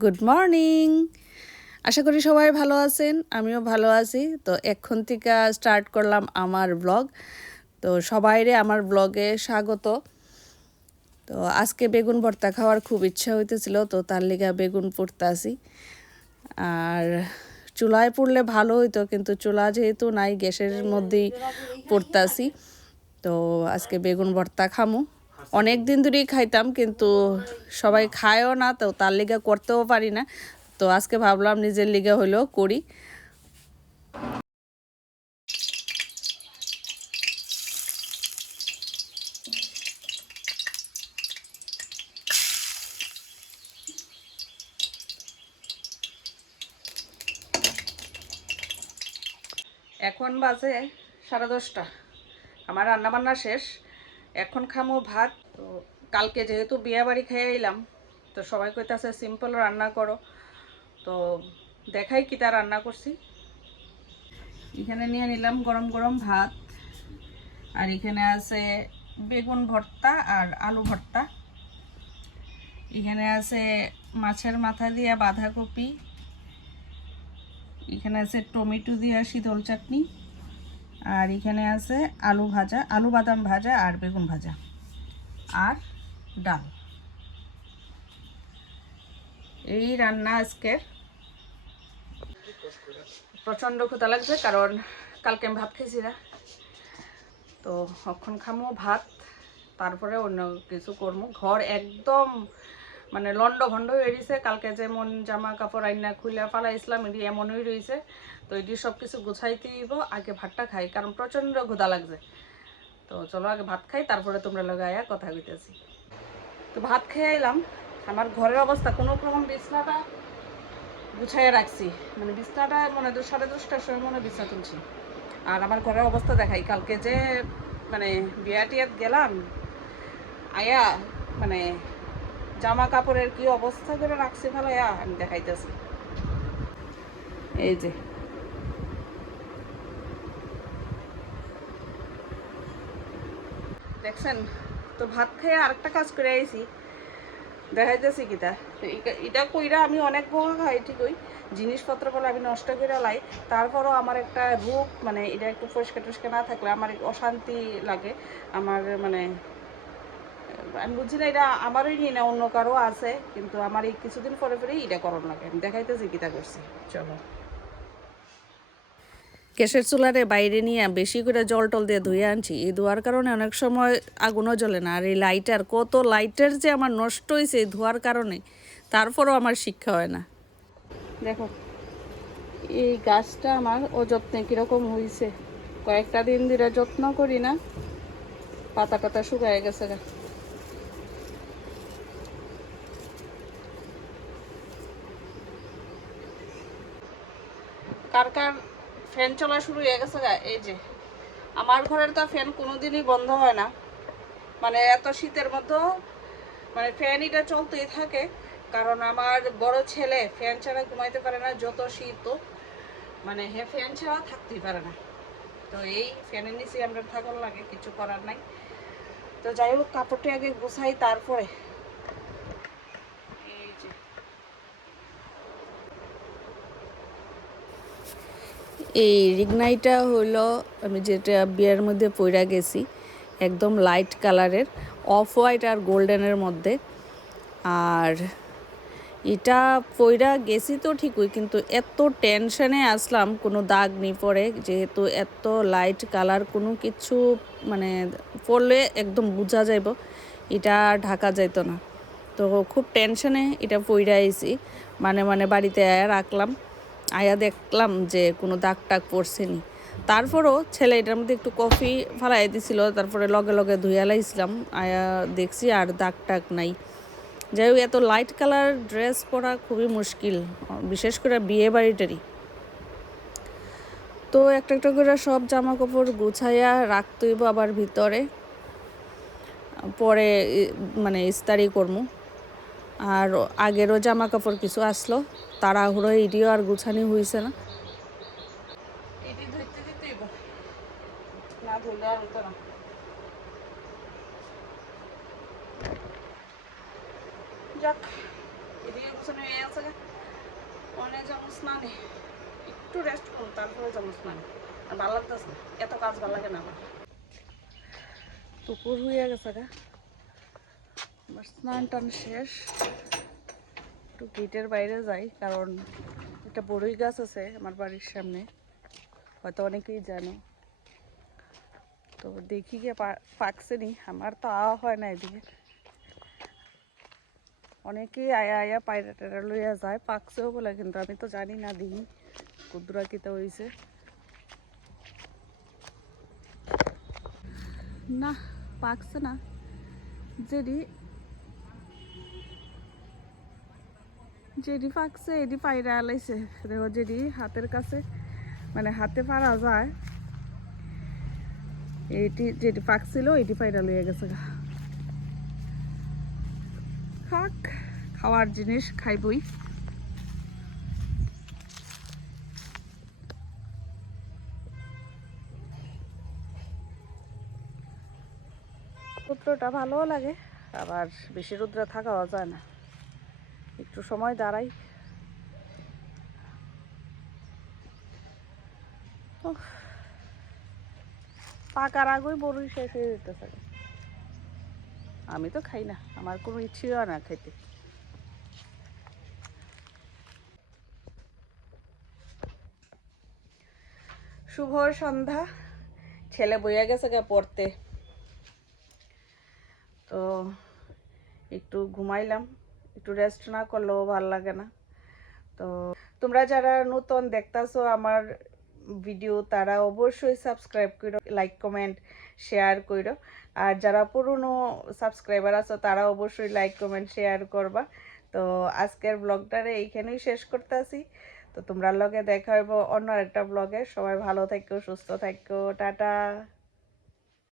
Good morning. আশা করি সবাই ভালো আছেন, আমিও ভালো আছি। তো এখন থেকে স্টার্ট করলাম আমার ব্লগ। তো সবাইরে আমার ব্লগে স্বাগত। তো আজকে বেগুন ভর্তা খাওয়ার খুব ইচ্ছা হইতেছিল, তো তার লিগা বেগুন পুড়তাছি। আর চুলায় পুড়লে ভালো হইতো, কিন্তু চুলা যেহেতু নাই, গ্যাসের মধ্যেই পুড়তাছি। তো আজকে বেগুন ভর্তা খামু। অনেক দিন ধরেই খাইতাম, কিন্তু সবাই খায়ও না, তো তার লিগা করতেও পারি না। তো আজকে ভাবলাম নিজের লিগা হইলেও করি। এখন বাজে 10:30। আমার রান্নাবান্না শেষ, এখন খামো ভাত। তো কালকে যেহেতু বিয়ে বাড়ি খেয়ে এলাম, তো সবাই কইতাছে সিম্পল রান্না করো। তো দেখাই কি তা রান্না করছি। এখানে নিয়ে নিলাম গরম গরম ভাত, আর এখানে আছে বেগুন ভর্তা আর আলু ভর্তা। এখানে আছে মাছের মাথা দিয়া বাঁধাকপি, এখানে আছে টমেটো দিয়া শীতল চাটনি, আর এখানে আছে আলু ভাজা, আলু বাদাম ভাজা আর বেগুন ভাজা, আর ডাল। এই রান্না আজকের। প্রচণ্ড ক্ষুধা লাগছে, কারণ কালকে আমি ভাত খাইছি না। তো এখন খামো ভাত, তারপরে অন্য কিছু করবো। ঘর একদম মানে লন্ড ভন্ড হয়ে রয়েছে। কালকে যেমন জামা কাপড় আইনা খুলে পালাইছিলাম, এটি এমনই রয়েছে। তো এটি সব কিছু গুছাইতে দিব, আগে ভাতটা খাই, কারণ প্রচণ্ড ক্ষুধা লাগছে। তো চলো আগে ভাত খাই, তারপরে তোমরা লগে আয়া কথা কইতেছি। তো ভাত খেয়ে এলাম। আমার ঘরের অবস্থা কোনো রকম, বিছনাটা গুছাইয়া রাখছি, মানে বিছনাটা মনে 10:30টার সময় মনে বিছনা তুলছি। আর আমার ঘরের অবস্থা দেখাই, কালকে যে মানে বিয়া টিয়াত গেলাম, আয়া মানে জামা কাপড়ের কি অবস্থা করে রাখছি ভালো, আমি দেখাইতেছি। এই যে দেখছেন। তো ভাত খেয়ে আরেকটা কাজ করে আইছি, দেখাইতেছি কিতা। তো এটা কইরা আমি অনেক বোকা খাই ঠিকই, জিনিসপত্র বলে আমি নষ্ট করে লাই। তারপরও আমার একটা রূপ, মানে এটা একটু পরিষ্কার টরিষ্কার না থাকলে আমার অশান্তি লাগে। আমার মানে আমি বুঝছি না, এটা আমারই নিয়ে না অন্য কারো আছে, কিন্তু আমার এই কিছুদিন পরে পরেই এটা করণ লাগে। আমি দেখাইতেছি কিতা করছি, চলো। গ্যাসের চুলারে বাইরে নিয়ে বেশি করে জল টল দিয়ে ধুয়ে আনছি। এই ধোয়ার কারণে অনেক সময় আগুনও জ্বলে না। আর এই লাইটার, কত লাইটার যে আমার নষ্ট হয়েছে এই ধোয়ার কারণে, তারপরও আমার শিক্ষা হয় না। দেখো এই গাছটা আমার অযত্নে কীরকম হয়েছে। কয়েকটা দিন ধরে যত্ন করি না, পাতা টাতা শুকায় গেছে গা। কার কার ফ্যান চলা শুরু হয়ে গেছে গা। এই যে আমার ঘরের তো ফ্যান কোনোদিনই বন্ধ হয় না, মানে এত শীতের মধ্যেও মানে ফ্যান এটা চলতেই থাকে। কারণ আমার বড় ছেলে ফ্যান ছাড়া ঘুমাইতে পারে না, যত শীত মানে ফ্যান ছাড়া থাকতেই পারে না। তো এই ফ্যানের নিচে আমরা থাকার লাগে, কিছু করার নাই। তো যাই হোক, কাপড়টা আগে গুছাই, তারপরে এই যে এই রিগনাইটা হলো আমি যেটা বিয়ের মধ্যে পইরা গেছি, একদম লাইট কালারের, অফ হোয়াইট আর গোল্ডেনের মধ্যে। আর এটা পইরা গেছি তো ঠিকই, কিন্তু এত টেনশনে আসলাম কোনো দাগ নেই পরে, যেহেতু এত লাইট কালার, কোনো কিছু মানে পরলে একদম বোঝা যাইব, এটা ঢাকা যাইতো না। তো খুব টেনশনে এটা পইরা আইছি, মানে মানে বাড়িতে আয়া রাখলাম। আয়া দেখলাম যে কোনো দাগ টাগ পড়ছে নি। তারপরও ছেলে এটার মধ্যে একটু কফি ফালাই দিছিল, তারপরে লগে লগে ধুইয়া লাইছিলাম, আয়া দেখছি আর দাগ টাগ নাই। যাই হোক, এত লাইট কালার ড্রেস পরা খুবই মুশকিল, বিশেষ করে বিয়ে বাড়িটারই। তো একটা একটা করে সব জামা কাপড় গুছাইয়া রাখতেইব আবার ভিতরে, পরে মানে ইস্তারি করমু। আর আগেরও জামা কাপড় কিছু আসলো, তাড়াহুড়ো এটিও আর গুছানি হয়েছে না। এটি ধরতে দিতেইব, না ধরলে আর হতো না। যাক, এটি গুছানো হয়ে আছে, অনেক যাবো স্নানে, একটু রেস্ট করুন তারপরে যাবো স্নানে। আর ভালো লাগতেছে না, এত কাজ ভালো লাগে না আমার। দুপুর হয়ে গেছে গা, আমার স্নান টান শেষ। একটু গেটের বাইরে যাই, কারণ একটা বড়ই গাছ আছে আমার বাড়ির সামনে, হয়তো অনেকেই জানো। তো দেখি গিয়ে পাকছে নি, আমার তো আওয়া হয় না এদিকে। অনেকেই আয়া আয়া পায়রা টায়রা লইয়া যায়, পাকছেও বলে, কিন্তু আমি তো জানি না, দিই কুদ্দুরা কিতা হয়েছে না, পাকছে না। যেডি যেডি পাকছে এডি পায়রা আলাইছে, দেখো যেডি হাতের কাছে মানে হাতে পারা যায়, এইটি যেটি পাকছিল এটি পায়রা লইয়া গেছে গা। খাক, খাওয়ার জিনিস খাইবই। রৌদ্রটা ভালোও লাগে, আবার বেশি রৌদ্রে থাকাও যায় না, একটু সময় দাঁড়াই। পাকার আগেই বড়ই শেষ হয়ে যেতেছে। আমি তো খাই না, আমার কোনো ইচ্ছেও না খাইতে। শুভ সন্ধ্যা। ছেলে বইয়া গেছে গা পড়তে, তো একটু ঘুমাইলাম, একটু রেস্ট না করলেও ভাল লাগে না। তো তোমরা যারা নতুন দেখতাছো আমার ভিডিও, তারা অবশ্যই সাবস্ক্রাইব করো, লাইক কমেন্ট শেয়ার করো। আর যারা পুরনো সাবস্ক্রাইবার আছো তারা অবশ্যই লাইক কমেন্ট শেয়ার করবা। তো আজকের ব্লগটারে এইখানেই শেষ করতেছি। তো তোমরা লগে দেখা হইব অন্য একটা ব্লগে। সবাই ভালো থাকো, সুস্থ থাকো, টাটা।